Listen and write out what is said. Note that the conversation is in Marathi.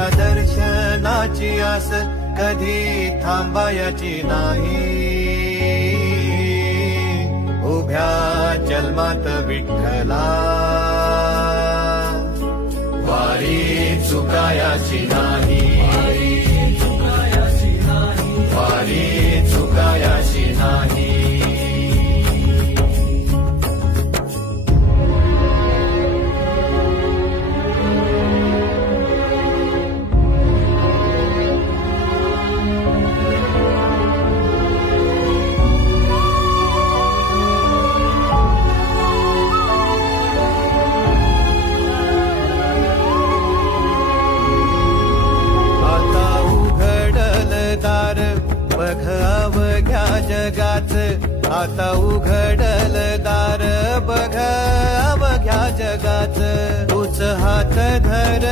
तुझ्या दर्शनाची आस कधी थांबायची नाही. उभ्या जन्मात विठ्ठला वारी चुकायाची नाही. वारी चुकायाची नाही. बघ अवघ्या जगात, आता उघडल दार बघ अवघ्या जगात. तूच हात धर